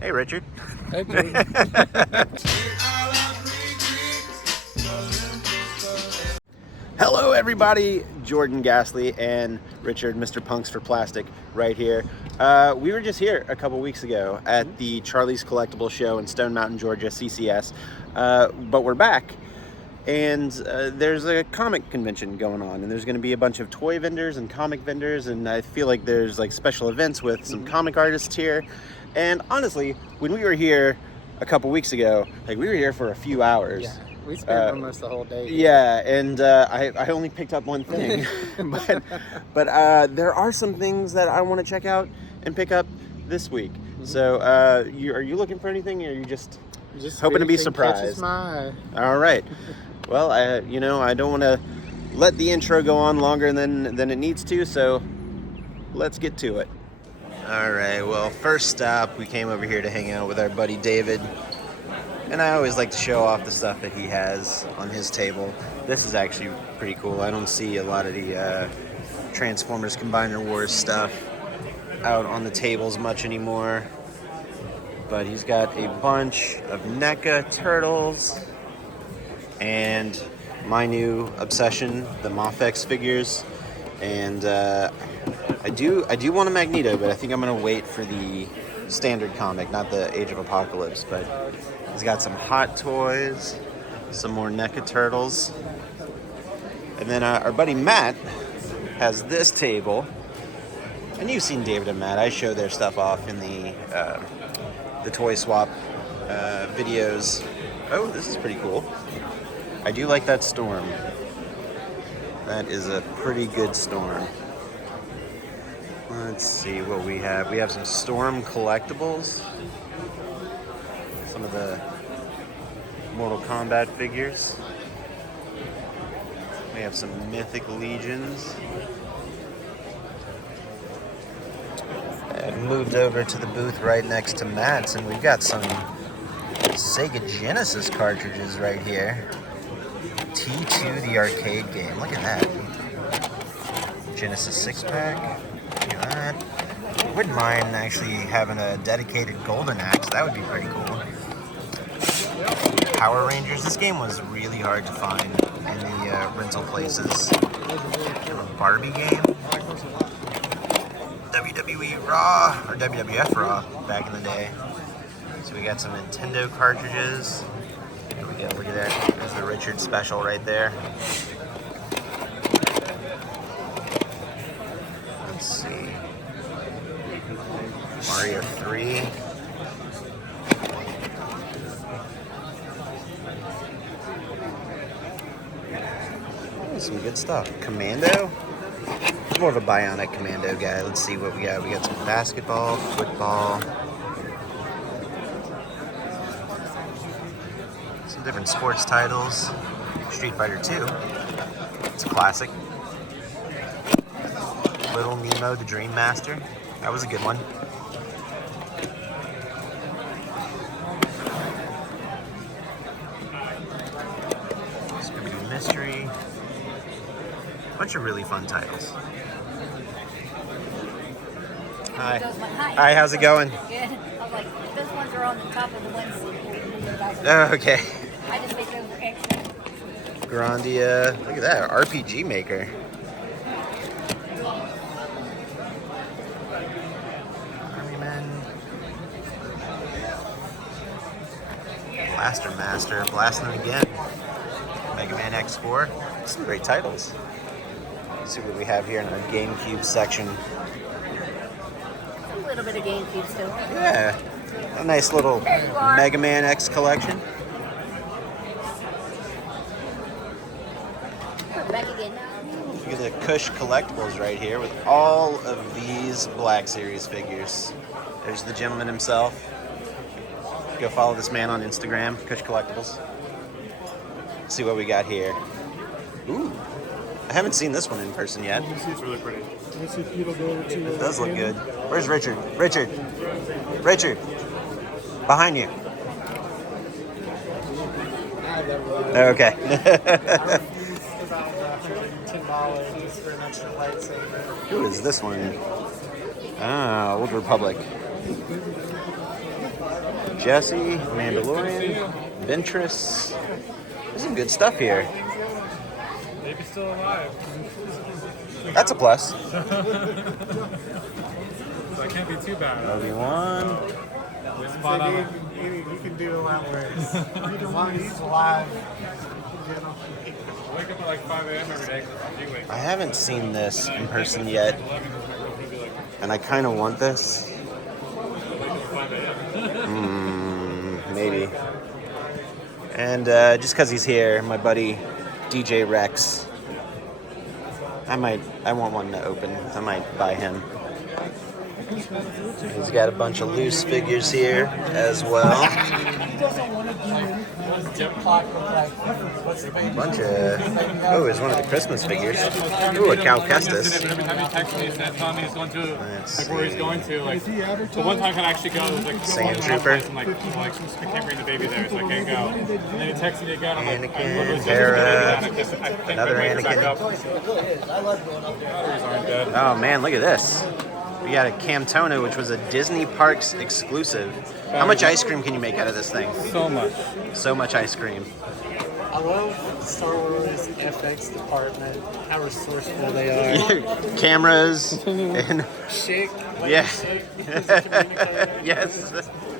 Hey, Richard. Hey, Jordan. Hello, everybody. Jordan Gasly and Richard, Mr. Punks for Plastic, right here. We were just here a couple weeks ago at the Charlie's Collectible show in Stone Mountain, Georgia, CCS. But we're back, and there's a comic convention going on, and there's going to be a bunch of toy vendors and comic vendors, and I feel like there's like special events with some comic artists here. And honestly, when we were here a couple weeks ago, like we were here for a few hours. Yeah, we spent almost the whole day here. Yeah, and I only picked up one thing, but there are some things that I want to check out and pick up this week. So are you looking for anything, or are you just hoping to be surprised? Catches my eye. All right. Well, I don't want to let the intro go on longer than it needs to, so let's get to it. All right. Well, first stop, we came over here to hang out with our buddy David. And I always like to show off the stuff that he has on his table. This is actually pretty cool. I don't see a lot of the Transformers Combiner Wars stuff out on the tables much anymore. But he's got a bunch of NECA Turtles and my new obsession, the Mafex figures. And I do want a Magneto, but I think I'm going to wait for the standard comic, not the Age of Apocalypse. But he's got some Hot Toys, some more NECA Turtles. And then our buddy Matt has this table. And you've seen David and Matt. I show their stuff off in the Toy Swap videos. Oh, this is pretty cool. I do like that Storm. That is a pretty good Storm. Let's see what we have. We have some Storm collectibles. Some of the Mortal Kombat figures. We have some Mythic Legions. I've moved over to the booth right next to Matt's, and we've got some Sega Genesis cartridges right here. T2, the arcade game. Look at that. Genesis 6-pack. Look at that. Wouldn't mind actually having a dedicated Golden Axe. That would be pretty cool. Power Rangers. This game was really hard to find in the rental places. A Barbie game. WWE Raw, or WWF Raw back in the day. So we got some Nintendo cartridges. Here we go, look at that. There's the Richard special right there. Let's see. Mario 3. Oh, some good stuff. Commando. I'm more of a Bionic Commando guy. Let's see what we got. We got some basketball, football. Some different sports titles. Street Fighter 2. It's a classic. Little Nemo, the Dream Master. That was a good one. Scooby-Doo Mystery. Bunch of really fun titles. Hi. Hi, how's it going? Good. I'm like, those ones are on the top of the ones. Oh, okay. I just make those for extra. Grandia. Look at that, RPG Maker. Army Men. Blaster Master. Blasting again. Mega Man X4. Some great titles. Let's see what we have here in our GameCube section. A little bit of GameCube still. Yeah. A nice little Mega Man X collection. We're back again. Look at the Kush Collectibles right here with all of these Black Series figures. There's the gentleman himself. Go follow this man on Instagram, Kush Collectibles. Let's see what we got here. Ooh, I haven't seen this one in person yet. It's really pretty. It does look good. Where's Richard? Richard! Richard! Behind you. Okay. $10 for an extra lightsaber. Who is this one? Ah, Old Republic. Jesse, Mandalorian, Ventress. There's some good stuff here. Maybe still alive. That's a plus. So that can't be too bad. Obi-Wan. Spot on. You can do a lot worse. As long as he's alive. I wake up at like 5 a.m. every day. I haven't seen this in person yet, and I kind of want this. Maybe. And just because he's here, my buddy DJ Rex, I want one to open. I might buy him. He's got a bunch of loose figures here as well. Bunch of... Oh, it's one of the Christmas figures. Ooh, a Cal Kestis. Every time he texts me, he's telling me he's going to, like, where he's going to, like, the one time I could actually go, like, Sand Trooper. And, like, I can't bring the baby there, so I can't go. And then he texted me again, I'm like, Anakin, Hera, another Anakin. Oh man, look at this. We got a Camtona, which was a Disney Parks exclusive. How much ice cream can you make out of this thing? So much. So much ice cream. I love Star Wars FX department, how resourceful they are. Cameras and Chic. yeah. Chic. Yes.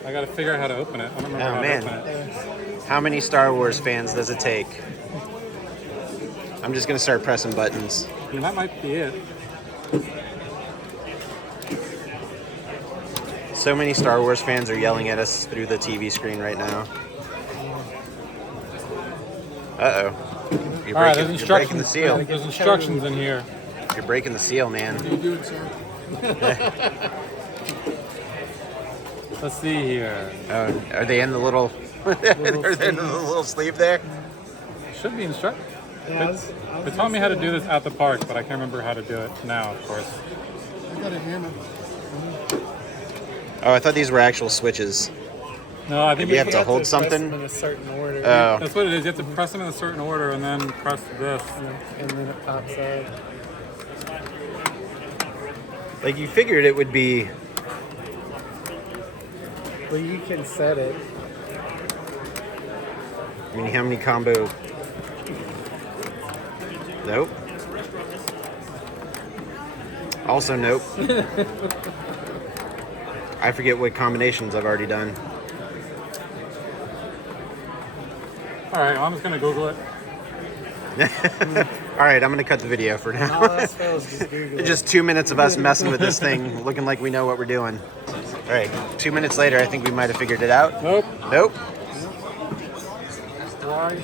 I gotta figure out how to open it. I don't remember how man. to open it. How many Star Wars fans does it take? I'm just gonna start pressing buttons. I mean, that might be it. So many Star Wars fans are yelling at us through the TV screen right now. Uh-oh. You're All right, breaking, there's you're breaking instructions. the seal. There's instructions in here. You're breaking the seal, man. Let's see here. Are they in the little... are they in the little sleeve there? Should be instructed. Yeah, They taught me how to do this at the park, but I can't remember how to do it now, of course. I got a hammer. Oh, I thought these were actual switches. No, I think Maybe you have to have hold press them something? in a certain order. Oh. that's what it is. You have to press them in a certain order and then press this. And then it pops out. Like, you figured it would be... Well, you can set it. I mean, how many combo... Nope. Also, nope. I forget what combinations I've already done. All right, I'm just going to Google it. All right, I'm going to cut the video for All now. else fails, just Google it. Just 2 minutes of us messing with this thing, looking like we know what we're doing. All right, 2 minutes later, I think we might have figured it out. Nope. Nope. Why?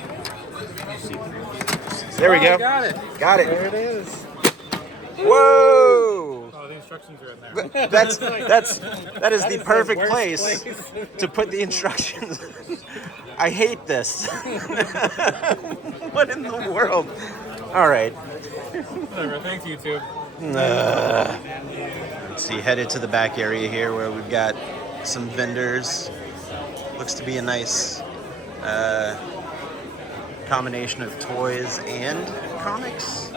There we go. Got it. Got There it. it is. Whoa! Oh, the instructions are in there. That is the the perfect worst place place. to put the instructions. I hate this. What in the world? All right. Whatever. Thanks, YouTube. Let's see, headed to the back area here where we've got some vendors. Looks to be a nice combination of toys and comics.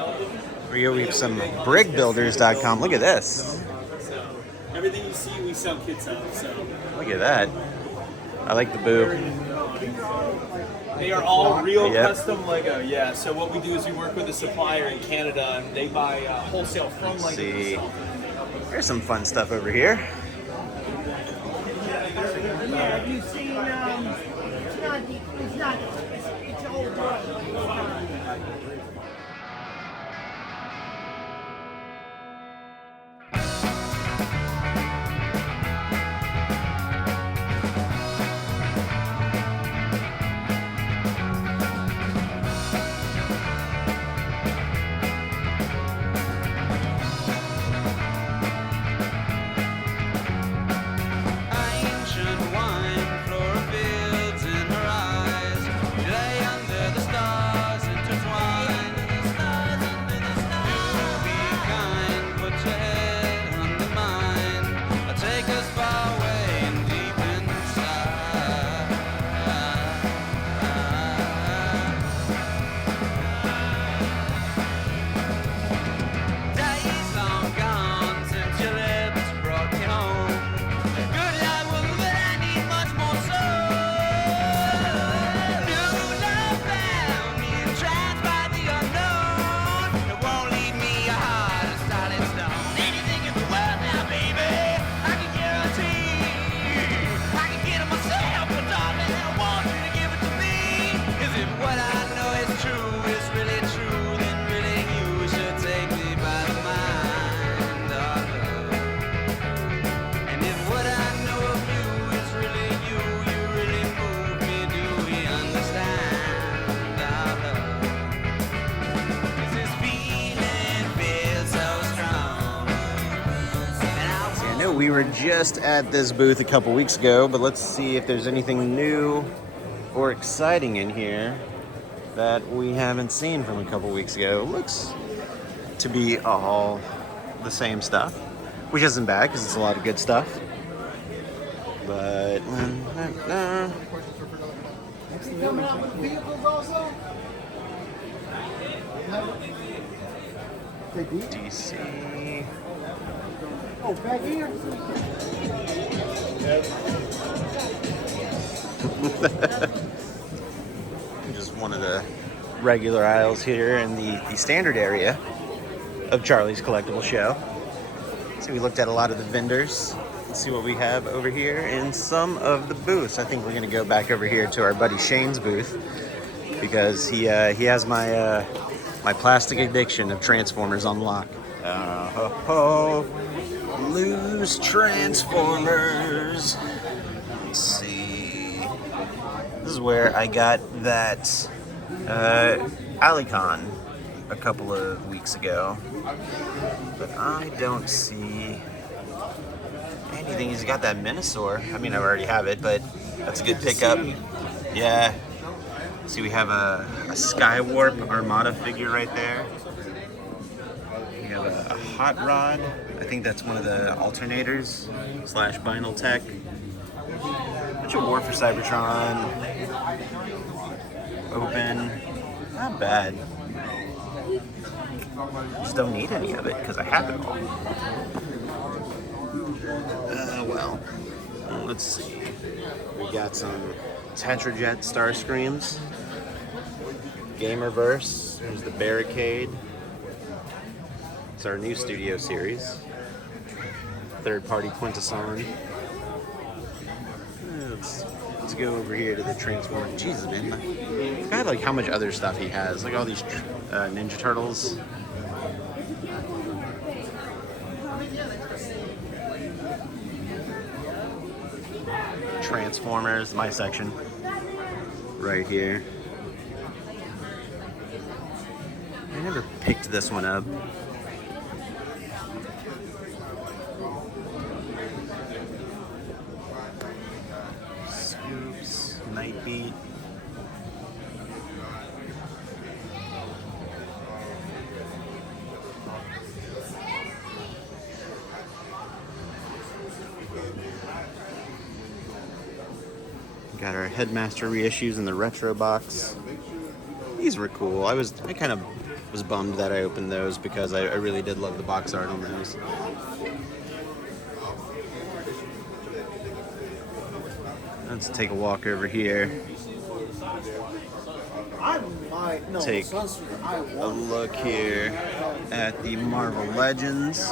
Here we have some brickbuilders.com. Look at this. Everything you see, we sell kits of. So Look at that. I like the boo. they are all real Yep. custom Lego. Yeah. So what we do is we work with a supplier in Canada, and they buy wholesale from Let's Lego. see. There's some fun stuff over here. Yeah, have you seen, it's not, it's old world. Ancient wine, flora fields in her eyes. Lay under the stars intertwined. know we were just at this booth a couple weeks ago, but let's see if there's anything new or exciting in here that we haven't seen from a couple weeks ago. Looks to be all the same stuff, which isn't bad because it's a lot of good stuff. But Coming out with vehicles also? DC. Oh, back here? Just one of the regular aisles here in the standard area of Charlie's Collectible Show. So we looked at a lot of the vendors. Let's see what we have over here in some of the booths. I think we're gonna go back over here to our buddy Shane's booth because he has my my plastic addiction of Transformers on lock. Loose Transformers. Let's see. This is where I got that Alicon a couple of weeks ago, but I don't see anything. He's got that Minosaur. I mean, I already have it, but that's a good pickup. Yeah. See, we have a Skywarp Armada figure right there. We have a Hot Rod. I think that's one of the alternators / Vinyl Tech. Bunch of War for Cybertron. Open. Not bad. Just don't need any of it because I have it all. Well, let's see. We got some Tetrajet Starscreams. Gamerverse. There's the Barricade. It's our new studio series. Third-party Quintesson. Let's go over here to the Transformer. Jesus, man. This guy, like, how much other stuff he has. Like all these Ninja Turtles. Transformers, my section. Right here. I never picked this one up. Scoops, Nightbeat. Got our Headmaster reissues in the retro box. These were cool. I kind of was bummed that I opened those because I really did love the box art on those. Let's take a walk over here. Take a look here at the Marvel Legends.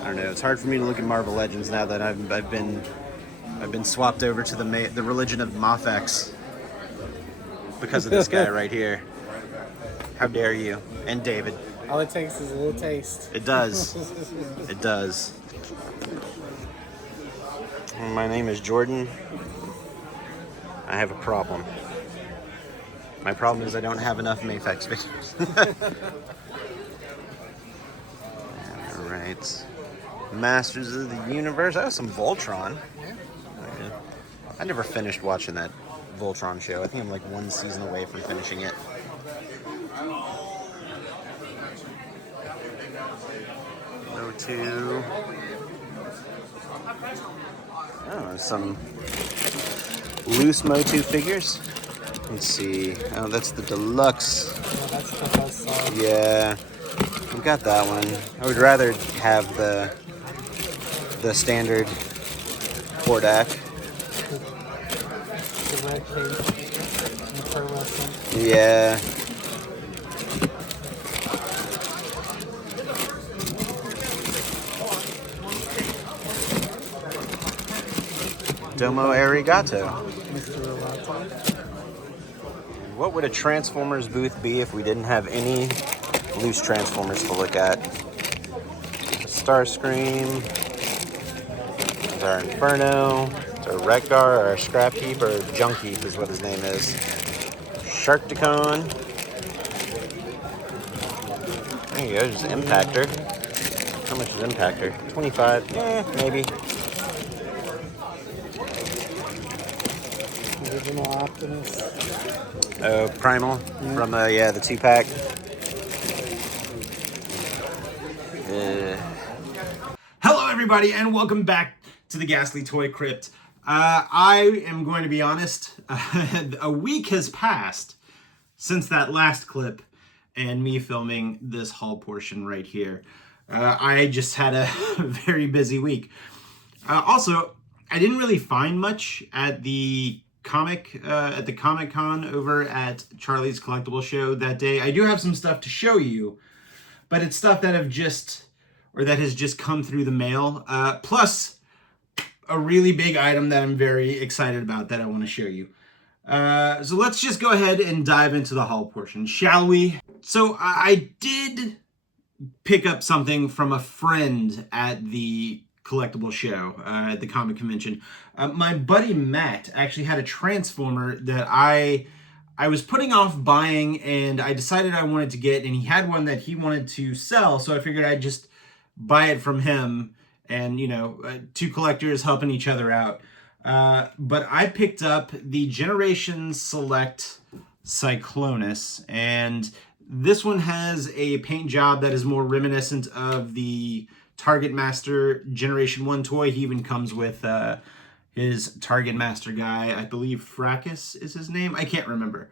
I don't know. It's hard for me to look at Marvel Legends now that I've been swapped over to the religion of Mafex because of this guy right here. How dare you? And David. All it takes is a little taste. It does. It does. My name is Jordan. I have a problem. My problem is I don't have enough Mafex figures. All right. Masters of the Universe. Oh, some Voltron. Yeah. I never finished watching that Voltron show. I think I'm like one season away from finishing it. To some loose Motu figures. Let's see. Oh, that's the deluxe. Yeah, that's the best. Yeah, I've got that one. I would rather have the standard Hordak. The red cape and pro wrestling. Yeah. Domo arigato. What would a Transformers booth be if we didn't have any loose Transformers to look at? Starscream. There's our Inferno. There's a Retgar or a Scrap Heap or Junk Heap is what his name is. Sharkticon. There you go, just Impactor. How much is Impactor? 25? Maybe. Original Optimus. Oh, Primal from the 2-pack. Hello, everybody, and welcome back to the Ghastly Toy Crypt. I am going to be honest. A week has passed since that last clip and me filming this haul portion right here. I just had a very busy week. Also, I didn't really find much at the Comic-Con over at Charlie's Collectible show that day. I do have some stuff to show you, but it's stuff that has just come through the mail. Plus a really big item that I'm very excited about that I want to show you. So let's just go ahead and dive into the haul portion, shall we? So I did pick up something from a friend at the Collectible show, at the comic convention. My buddy Matt actually had a Transformer that I was putting off buying, and I decided I wanted to get, and he had one that he wanted to sell, so I figured I'd just buy it from him, and, you know, two collectors helping each other out. But I picked up the Generation Select Cyclonus, and this one has a paint job that is more reminiscent of the Target Master Generation 1 toy. He even comes with his Target Master guy. I believe Fracas is his name. I can't remember.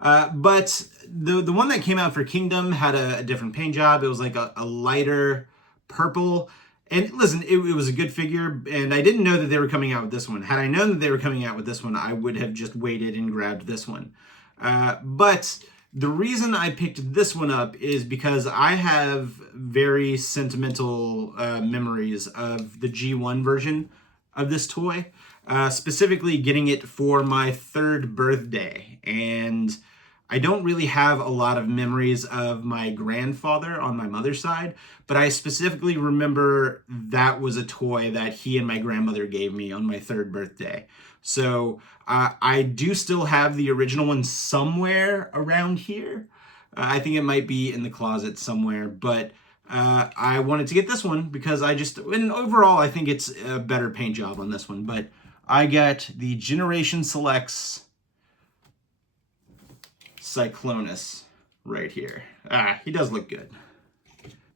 But the one that came out for Kingdom had a different paint job. It was like a lighter purple. And listen, it was a good figure, and I didn't know that they were coming out with this one. Had I known that they were coming out with this one, I would have just waited and grabbed this one. But the reason I picked this one up is because I have very sentimental memories of the G1 version of this toy, specifically getting it for my 3rd birthday. And I don't really have a lot of memories of my grandfather on my mother's side, but I specifically remember that was a toy that he and my grandmother gave me on my 3rd birthday. So I do still have the original one somewhere around here. I think it might be in the closet somewhere, but I wanted to get this one because and overall, I think it's a better paint job on this one, but I got the Generation Selects Cyclonus right here. He does look good.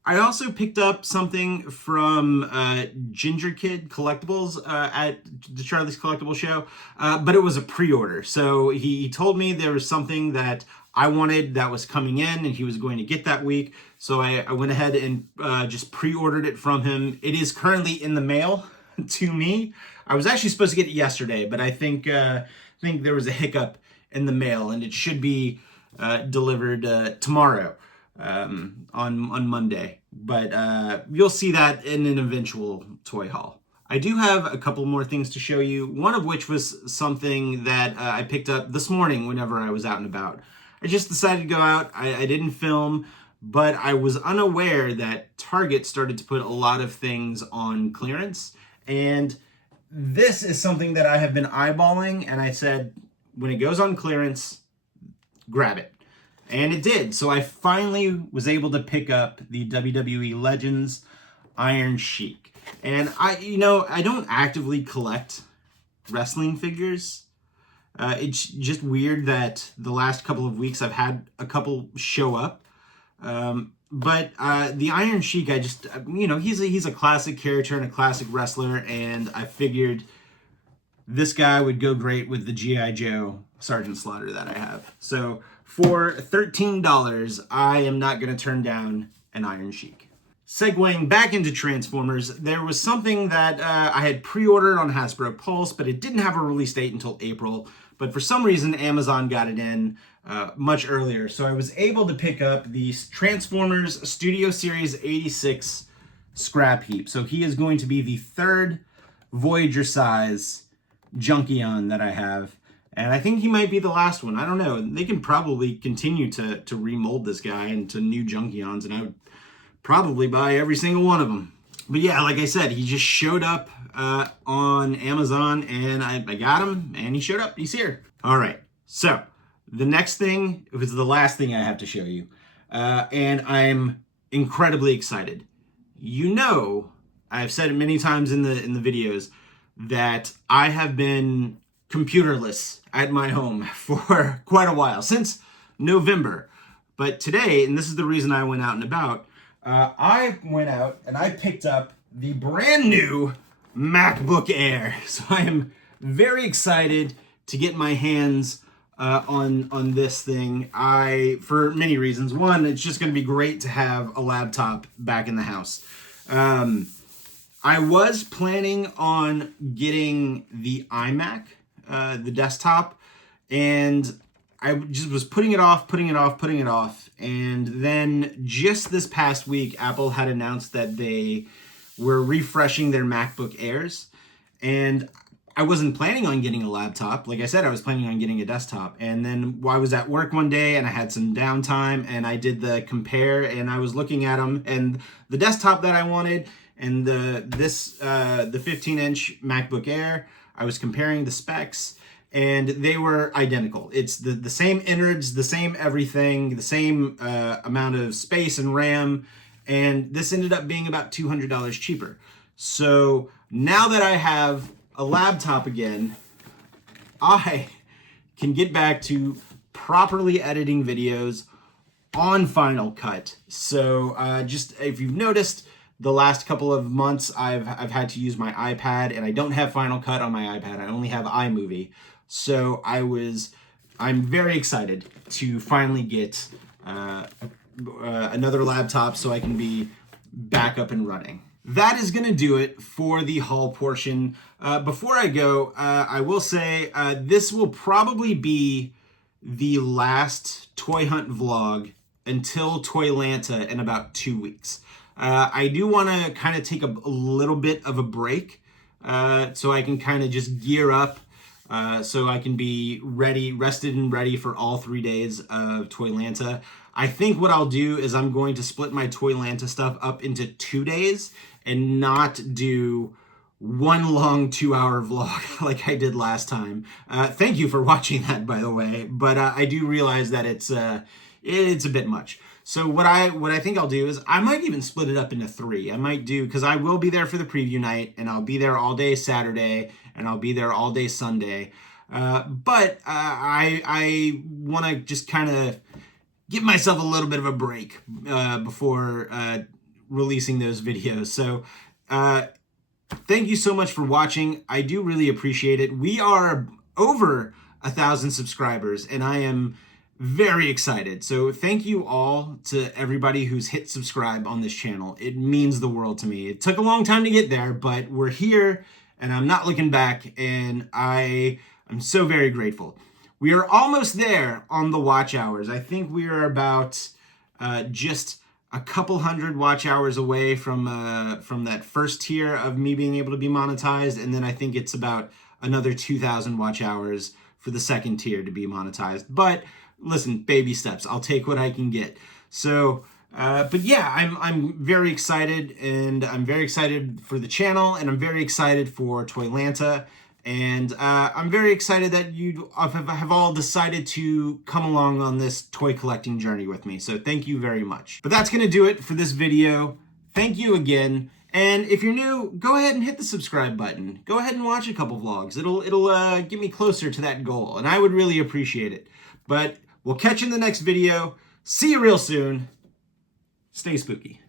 I also picked up something from Ginger Kid Collectibles at the Charlie's Collectible show, but it was a pre-order. So he told me there was something that I wanted that was coming in and he was going to get that week. So I went ahead and just pre-ordered it from him. It is currently in the mail to me. I was actually supposed to get it yesterday, but I think there was a hiccup in the mail, and it should be delivered tomorrow. On Monday, but you'll see that in an eventual toy haul. I do have a couple more things to show you, one of which was something that I picked up this morning whenever I was out and about. I just decided to go out. I didn't film, but I was unaware that Target started to put a lot of things on clearance, and this is something that I have been eyeballing, and I said, when it goes on clearance, grab it. And it did. So I finally was able to pick up the WWE Legends Iron Sheik. And I don't actively collect wrestling figures. It's just weird that the last couple of weeks I've had a couple show up. But the Iron Sheik, he's a classic character and a classic wrestler, and I figured this guy would go great with the G.I. Joe Sergeant Slaughter that I have. So for $13, I am not going to turn down an Iron Sheik. Segueing back into Transformers, there was something that I had pre-ordered on Hasbro Pulse, but it didn't have a release date until April. But for some reason, Amazon got it in much earlier. So I was able to pick up the Transformers Studio Series 86 Scrap Heap. So he is going to be the 3rd Voyager size Junkion that I have. And I think he might be the last one. I don't know. They can probably continue to remold this guy into new Junkions, and I would probably buy every single one of them. But yeah, like I said, he just showed up on Amazon, and I got him, and he showed up. He's here. All right. So the next thing, it was the last thing I have to show you, and I'm incredibly excited. You know, I've said it many times in the videos that I have been computerless at my home for quite a while, since November. But today, and this is the reason I went out and about, I went out and I picked up the brand new MacBook Air. So I am very excited to get my hands on this thing. For many reasons. One, it's just going to be great to have a laptop back in the house. I was planning on getting the iMac, the desktop, and I just was putting it off. And then just this past week, Apple had announced that they were refreshing their MacBook Airs. And I wasn't planning on getting a laptop. Like I said, I was planning on getting a desktop. And then I was at work one day and I had some downtime and I did the compare and I was looking at them, and the desktop that I wanted and the 15-inch MacBook Air, I was comparing the specs and they were identical. It's the same innards, the same everything, the same amount of space and RAM, and this ended up being about $200 cheaper. So now that I have a laptop again, I can get back to properly editing videos on Final Cut. So just if you've noticed, the last couple of months I've had to use my iPad, and I don't have Final Cut on my iPad. I only have iMovie. So I'm very excited to finally get another laptop so I can be back up and running. That is going to do it for the haul portion. Before I go, I will say this will probably be the last Toy Hunt vlog until Toylanta in about 2 weeks. I do want to kind of take a little bit of a break so I can kind of just gear up so I can be rested and ready for all 3 days of Toylanta. I think what I'll do is I'm going to split my Toylanta stuff up into 2 days and not do one long 2-hour vlog like I did last time. Thank you for watching that, by the way, but I do realize that it's a bit much. So what I think I'll do is I might even split it up into 3. I might do, because I will be there for the preview night, and I'll be there all day Saturday, and I'll be there all day Sunday. But I want to just kind of give myself a little bit of a break before releasing those videos. So thank you so much for watching. I do really appreciate it. We are over 1,000 subscribers, and I am very excited. So thank you all to everybody who's hit subscribe on this channel. It means the world to me. It took a long time to get there, but we're here and I'm not looking back, and I'm so very grateful. We are almost there on the watch hours. I think we are about just a couple hundred watch hours away from that first tier of me being able to be monetized, and then I think it's about another 2,000 watch hours for the second tier to be monetized. But listen, baby steps. I'll take what I can get. So, but yeah, I'm very excited, and I'm very excited for the channel, and I'm very excited for Toylanta, and I'm very excited that you have all decided to come along on this toy collecting journey with me. So thank you very much. But that's gonna do it for this video. Thank you again. And if you're new, go ahead and hit the subscribe button. Go ahead and watch a couple vlogs. It'll get me closer to that goal, and I would really appreciate it. But we'll catch you in the next video. See you real soon. Stay spooky.